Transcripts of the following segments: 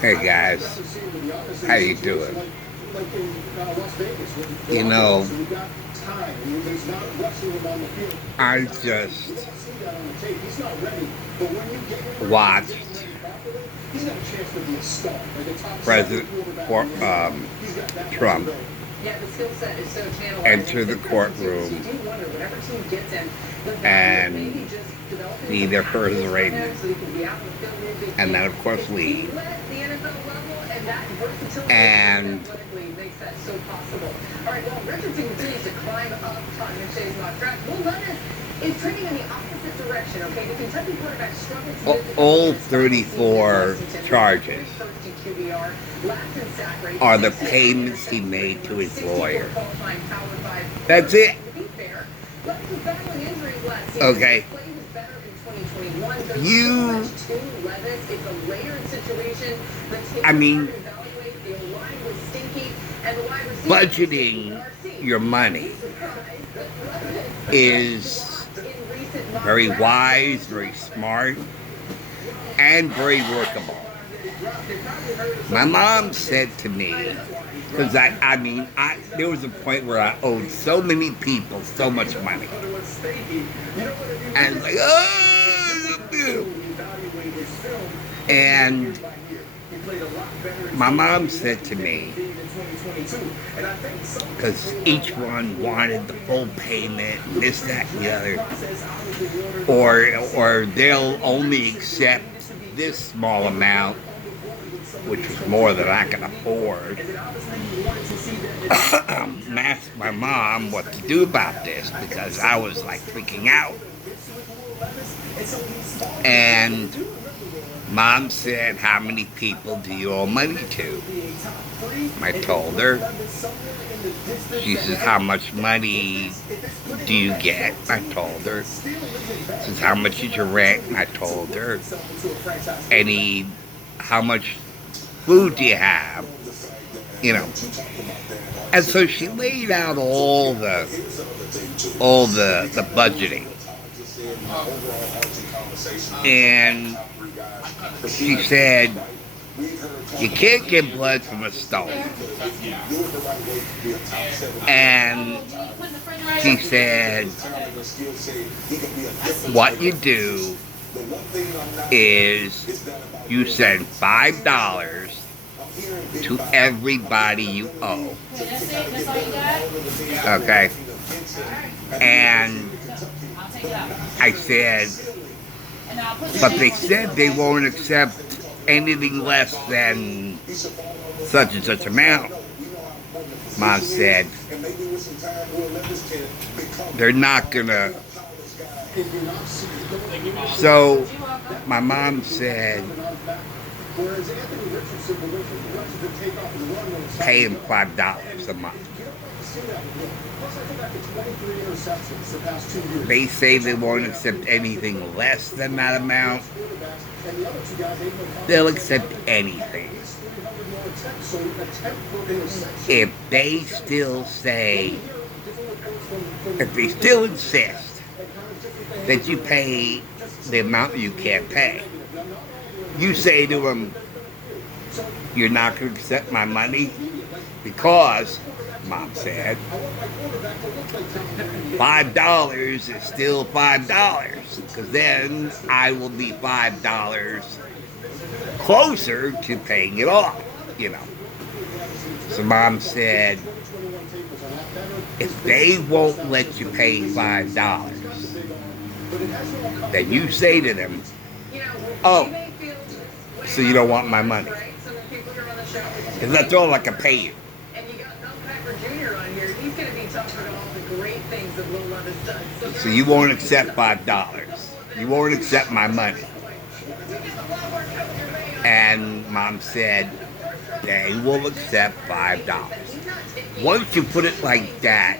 Hey guys, how you doing? You know, I just watched President Trump enter the courtroom and be their first arraignment, and then of course leave. And all 34 charges are the payments he made to his lawyer. That's it. Okay. Budgeting your money is very wise, very smart, and very workable. My mom said to me, because there was a point where I owed so many people so much money. And like, and my mom said to me, because each one wanted the full payment, and this, that, and the other, or they'll only accept this small amount, which was more than I can afford. Asked my mom what to do about this, because I was like freaking out. And Mom said, "How many people do you owe money to?" I told her. She says, "How much money do you get?" I told her. She says, "How much is your rent?" I told her. How much food do you have? And so she laid out all the budgeting. And she said, "You can't get blood from a stone." And she said, "What you do is you send $5 to everybody you owe." Okay? And I said, "But they said they won't accept anything less than such and such amount." Mom said, "They're not gonna." So my mom said, "Pay him $5 a month." They say they won't accept anything less than that amount. They'll accept anything. If they still insist that you pay the amount you can't pay, you say to them, "You're not going to accept my money," because Mom said, $5 is still $5, because then I will be $5 closer to paying it off, So Mom said, if they won't let you pay $5, then you say to them, "Oh, so you don't want my money?" Because that's all I can pay you. So you won't accept $5. You won't accept my money. And Mom said, they will accept $5. Once you put it like that,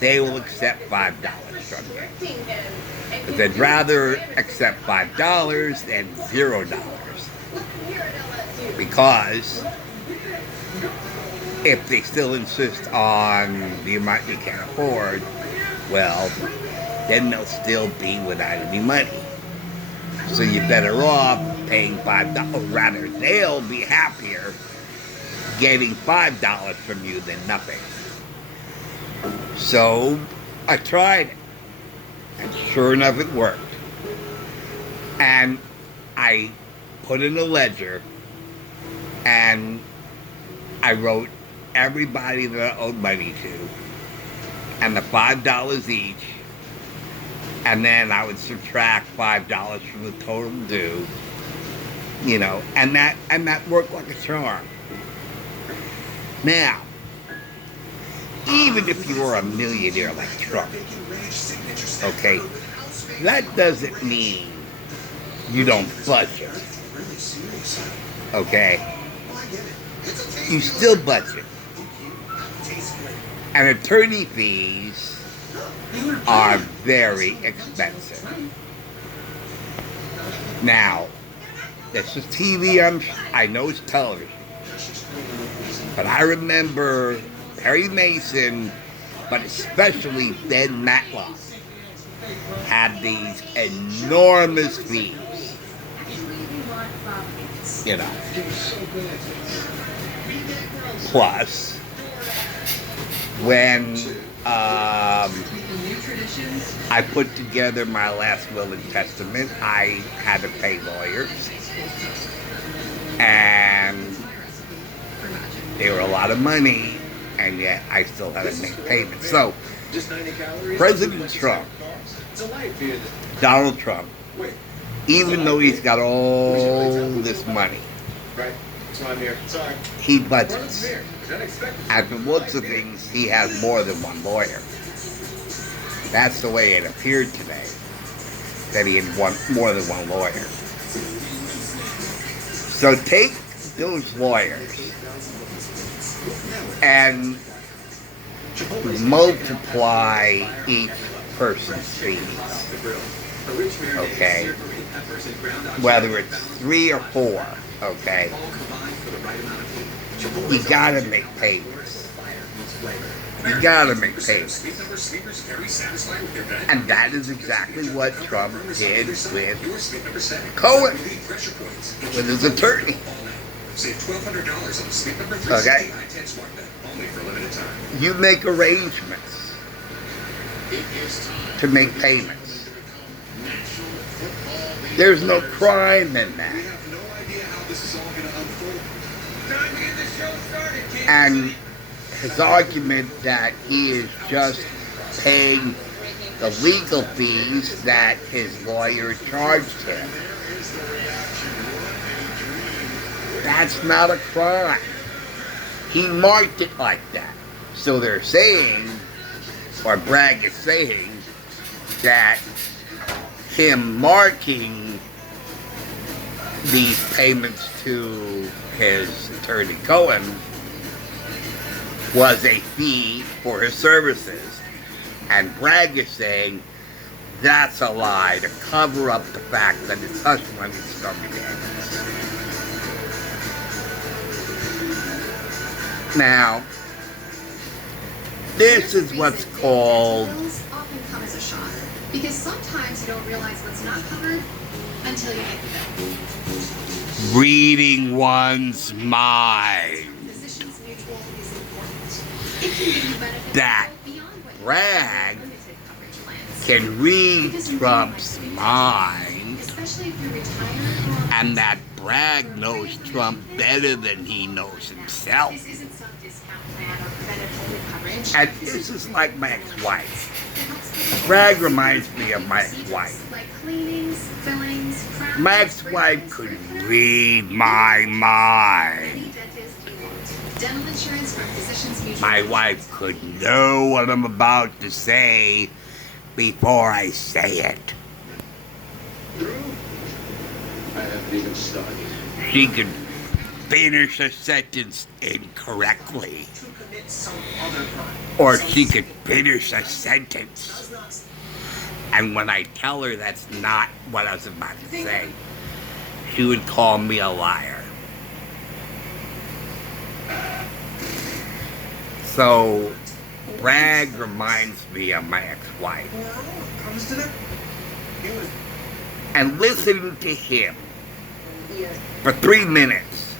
they will accept $5 from you. Because they'd rather accept $5 than $0. Because if they still insist on the amount you can't afford, well, then they'll still be without any money. So you're better off paying $5, or rather, they'll be happier getting $5 from you than nothing. So I tried it, and sure enough, it worked. And I put in a ledger, and I wrote everybody that I owed money to, and the $5 each, and then I would subtract $5 from the total due, and that worked like a charm. Now, even if you were a millionaire like Trump, okay, that doesn't mean you don't budget, okay? You still budget. And attorney fees are very expensive. Now, this is TV, I know it's television, but I remember Perry Mason, but especially Ben Matlock, had these enormous fees. Plus, when I put together my last will and testament, I had to pay lawyers, and they were a lot of money, and yet I still had to make payments. So, President Trump, Donald Trump, even though he's got all this money, he budgets. And from looks of things, he has more than one lawyer. That's the way it appeared today, that he had more than one lawyer. So take those lawyers and multiply each person's fees, okay? Whether it's 3 or 4, okay? You gotta make payments. You gotta make payments. And that is exactly what Trump did with Cohen, with his attorney. Okay? You make arrangements to make payments. There's no crime in that. And his argument that he is just paying the legal fees that his lawyer charged him, that's not a crime. He marked it like that. So they're saying, or Bragg is saying, that him marking these payments to his attorney Cohen was a fee for his services. And Bragg is saying that's a lie to cover up the fact that it's hush money to coming in. Now, this is what's called... Bills often come as a shock, because sometimes you don't realize what's not covered until you get the bill. Reading one's mind. Physicians Mutual is important. It can give you benefits That beyond what Bragg limited coverage plans. can read Trump's mind, Especially if you're retired, and that Bragg knows Trump better than he knows himself. this isn't some discount plan or preventive coverage. And this is like my ex-wife. Bragg reminds me of my ex-wife. Like cleanings, fillings, crowns, My ex-wife could read my mind. any dentist you want. Dental insurance from Physicians Mutual. My wife could know what I'm about to say before I say it. I haven't even started. She could finish a sentence incorrectly. Or she could finish a sentence. And when I tell her that's not what I was about to say, she would call me a liar. So, Bragg reminds me of my ex-wife. and listening to him for 3 minutes.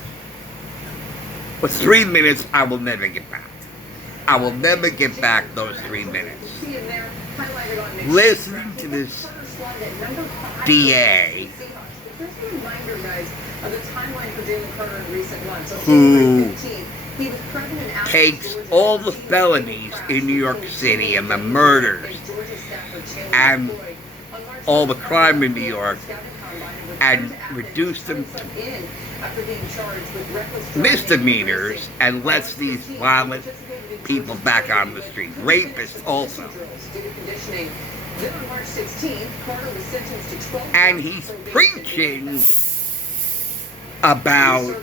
For 3 minutes, I will never get back. I will never get back those 3 minutes. Listening to this DA who takes all the felonies in New York City and the murders and all the crime in New York and reduce them to misdemeanors and lets these violent people back on the street. Rapists also. And he's preaching about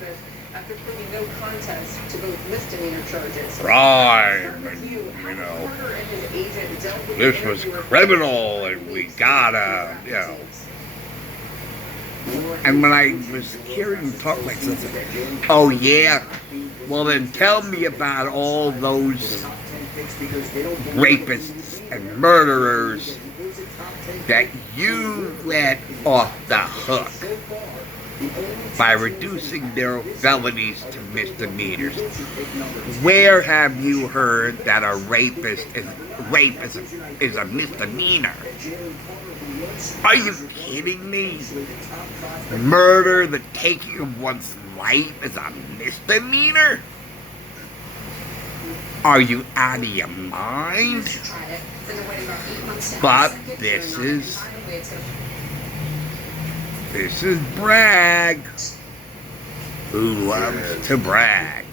crime and, this was criminal and we gotta, And when I was hearing him talk like this, oh yeah, well then tell me about all those rapists and murderers that you let off the hook by reducing their felonies to misdemeanors. Where have you heard that a rape is a misdemeanor? Are you kidding me? Murder, the taking of one's life, is a misdemeanor? Are you out of your mind? But this is brag. Who loves to brag?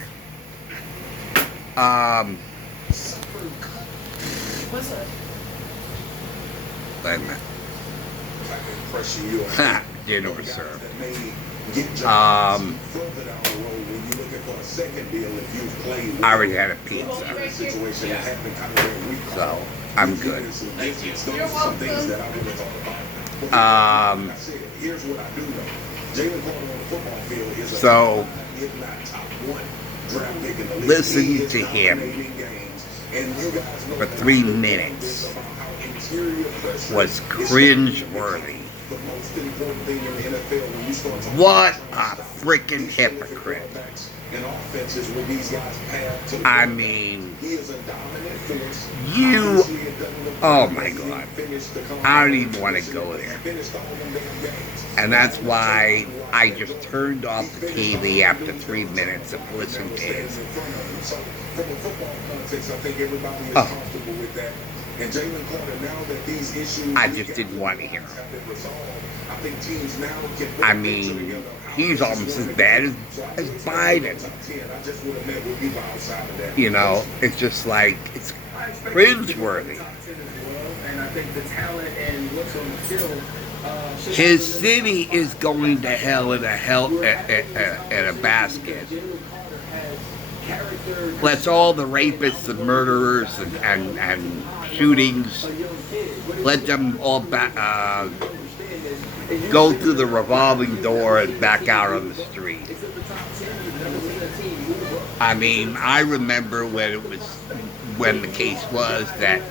Wait a minute. Ha, dinner was served. I already had a pizza, so I'm good. So listening to him for 3 minutes was cringe-worthy. What a freaking hypocrite. I mean, oh my God, I don't even want to go there. And that's why I just turned off the TV after 3 minutes of listening to his. Oh. I just didn't want to hear him. I mean, he's almost as bad as Biden. It's just like, it's cringeworthy. His city is going to hell in a basket. Let's all the rapists and murderers and shootings, let them all go through the revolving door and back out on the street. I mean, I remember when the case was that,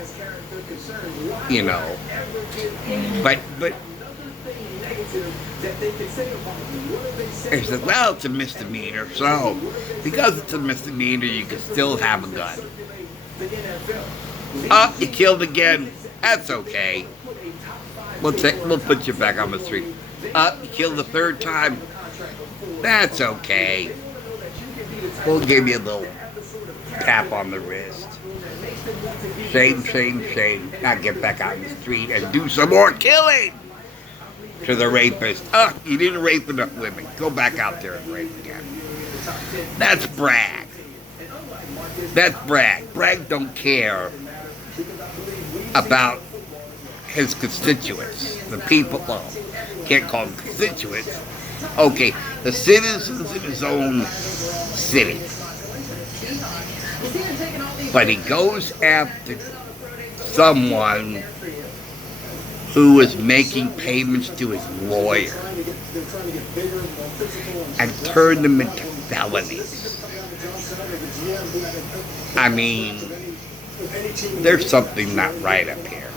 but they said, well, it's a misdemeanor, so because it's a misdemeanor, you can still have a gun. Oh, you killed again. That's okay. We'll put you back on the street. You killed the third time. That's okay. We'll give you a little tap on the wrist. Shame, shame, shame. Now get back out in the street and do some more killing. To the rapist. You didn't rape enough women. Go back out there and rape again. That's brag. That's brag. Brag don't care about his constituents. The people, well, can't call them constituents. Okay, the citizens in his own city. But he goes after someone who is making payments to his lawyer and turn them into felonies. I mean, there's something not right up here.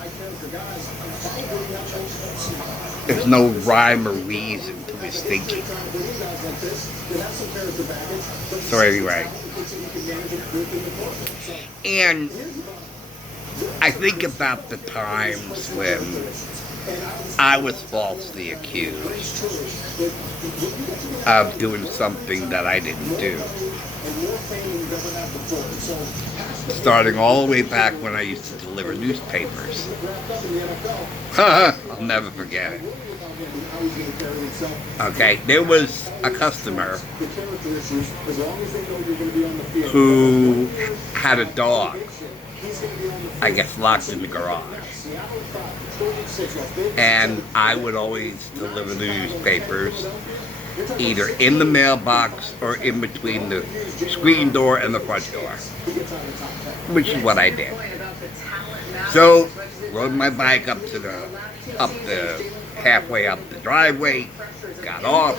There's no rhyme or reason to his thinking. So anyway, and I think about the times when I was falsely accused of doing something that I didn't do. Starting all the way back when I used to deliver newspapers. I'll never forget it. Okay, there was a customer who had a dog, I guess locked in the garage. And I would always deliver the newspapers either in the mailbox or in between the screen door and the front door, which is what I did. So, rode my bike up the halfway up the driveway, got off,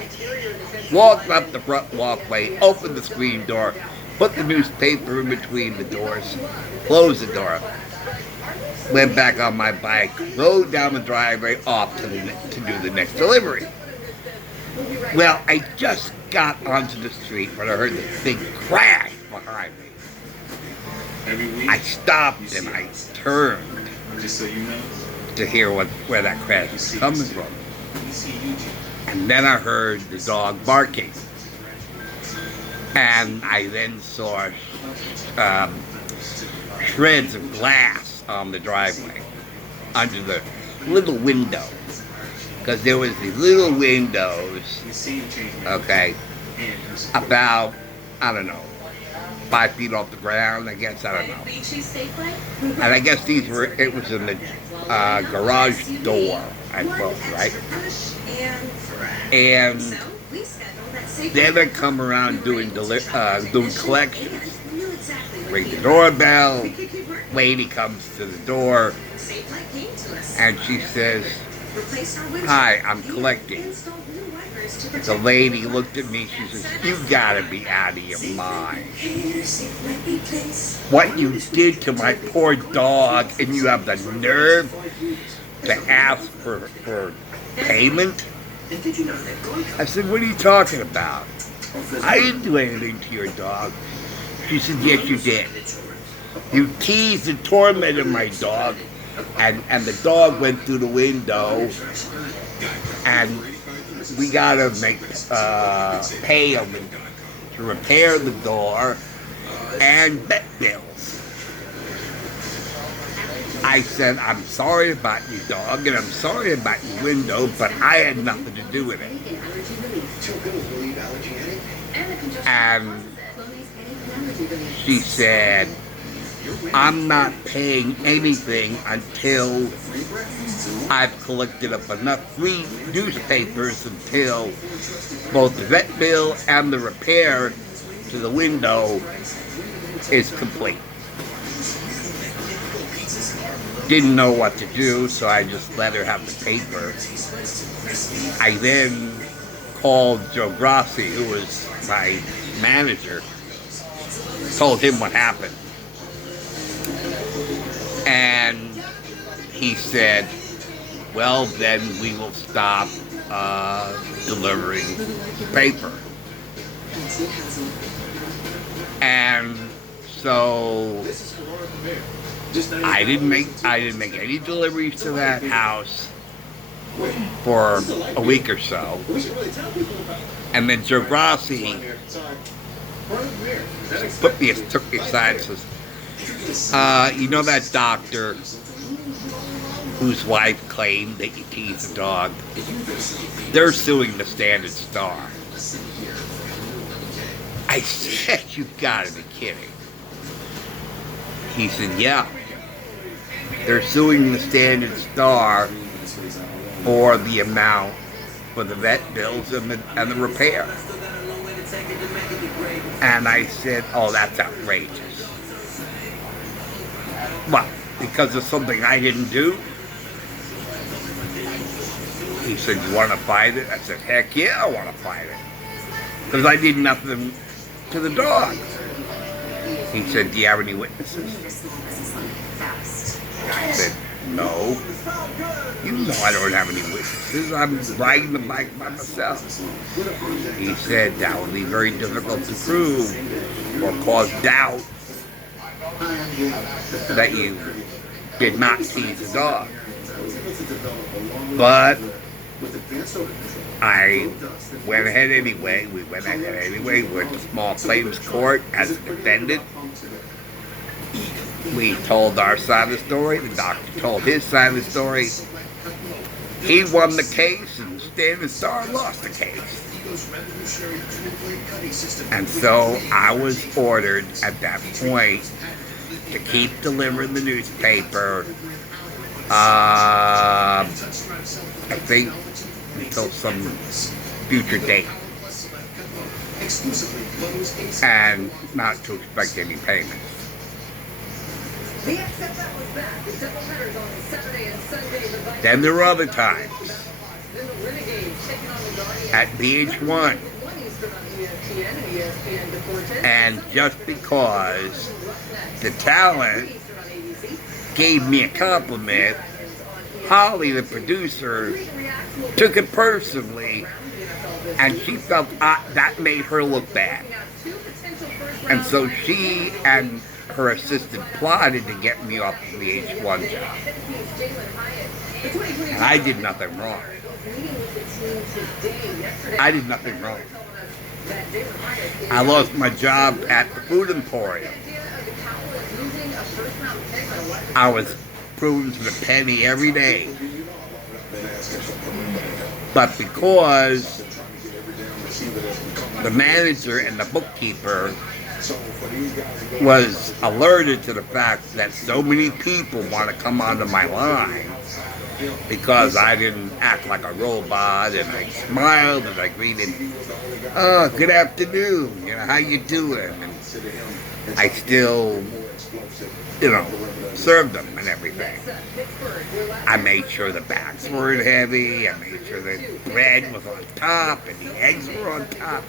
walked up the front walkway, opened the screen door, put the newspaper in between the doors, closed the door, went back on my bike, rode down the driveway off to do the next delivery. Well, I just got onto the street when I heard this big crash behind me. I stopped and I turned to hear where that crash was coming from. And then I heard the dog barking. And I then saw shreds of glass on the driveway under the little window. Because there was these little windows, okay, about, I don't know, 5 feet off the ground, I guess, I don't know. And I guess it was in the garage door, I thought, right? And then I come around doing collections. Ring the doorbell, lady comes to the door, and she says, "Hi, I'm collecting." The lady looked at me, she says, "You gotta be out of your mind. What you did to my poor dog, and you have the nerve to ask for payment?" I said, "What are you talking about? I didn't do anything to your dog." She said, "Yes, you did. You teased and tormented my dog, and the dog went through the window, and we gotta pay him to repair the door and vet bills." I said, "I'm sorry about your dog and I'm sorry about your window, but I had nothing to do with it." And she said, "I'm not paying anything until I've collected up enough free newspapers until both the vet bill and the repair to the window is complete." Didn't know what to do, so I just let her have the paper. I then called Joe Grossi, who was my manager, told him what happened. And he said, "Well, then we will stop delivering the paper." And so I didn't make any deliveries to that house for a week or so. And then Joe Grossi took me aside and says, "You know that doctor whose wife claimed that you teased the dog? They're suing the Standard Star." I said, "You've got to be kidding." He said, "Yeah. They're suing the Standard Star for the amount for the vet bills and the repair." And I said, "Oh, that's outrageous." "What, because of something I didn't do?" He said, "You want to fight it?" I said, "Heck yeah, I want to fight it. Because I did nothing to the dog." He said, "Do you have any witnesses?" I said, No. You know I don't have any witnesses. I'm riding the bike by myself. He said that would be very difficult to prove or cause doubt that you did not seize the dog. But I went ahead anyway. We went ahead anyway. We went to small claims court as a defendant. We told our side of the story. The doctor told his side of the story. He won the case, and Standard Star lost the case. And so I was ordered at that point to keep delivering the newspaper, I think until some future date, and not to expect any payment. Then there were other times at VH1, and just because the talent gave me a compliment, Holly, the producer, took it personally, and she felt that made her look bad. And so she and her assistant plotted to get me off the VH1 job. And I did nothing wrong. I did nothing wrong. I lost my job at the Food Emporium. I was proven to the penny every day. But because the manager and the bookkeeper was alerted to the fact that so many people want to come onto my line because I didn't act like a robot, and I smiled and I greeted, "Oh, good afternoon, how you doing?" And I still, served them and everything. I made sure the backs weren't heavy. I made sure the bread was on top and the eggs were on top.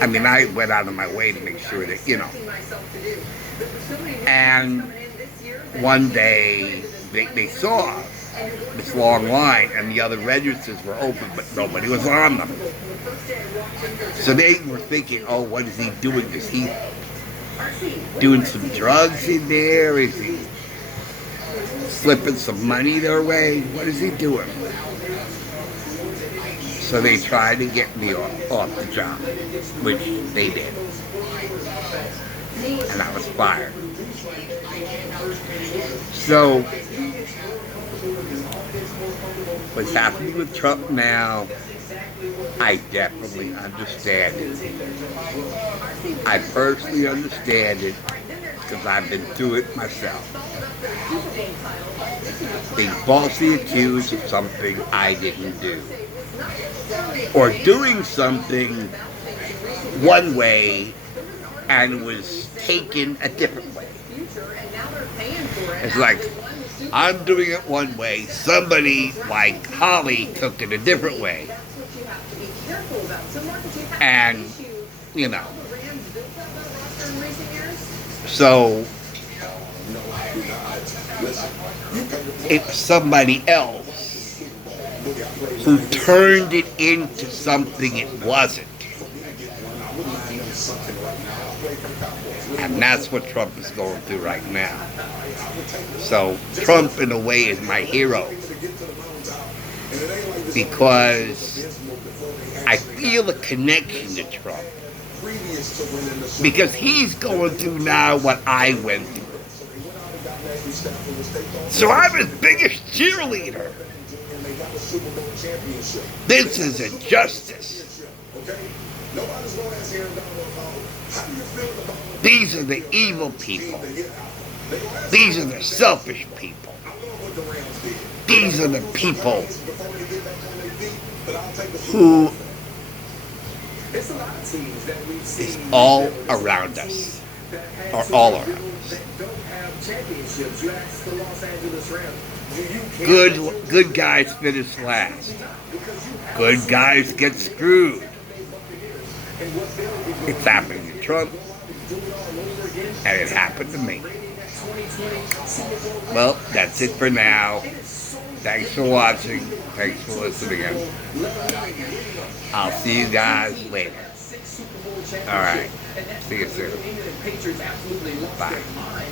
I mean, I went out of my way to make sure that, And one day they saw this long line and the other registers were open, but nobody was on them. So they were thinking, oh, what is he doing? Is he doing some drugs in there? Is he slipping some money their way? What is he doing? So they tried to get me off the job, which they did. And I was fired. So, what's happening with Trump now, I definitely understand it. I personally understand it because I've been through it myself. Being falsely accused of something I didn't do. Or doing something one way and was taken a different way. It's like, I'm doing it one way, somebody like Holly took it a different way. And, so it's somebody else who turned it into something it wasn't. And that's what Trump is going through right now. So Trump, in a way, is my hero. Because I feel a connection to Trump. Because he's going through now what I went through. So I'm his biggest cheerleader. This is injustice. These are the evil people. These are the selfish people. These are the people who is all around us, or all around us. Good guys finish last. Good guys get screwed. It's happening to Trump, and it happened to me. Well, that's it for now. Thanks for watching. Thanks for listening in. I'll see you guys later. Alright. See you soon. Bye.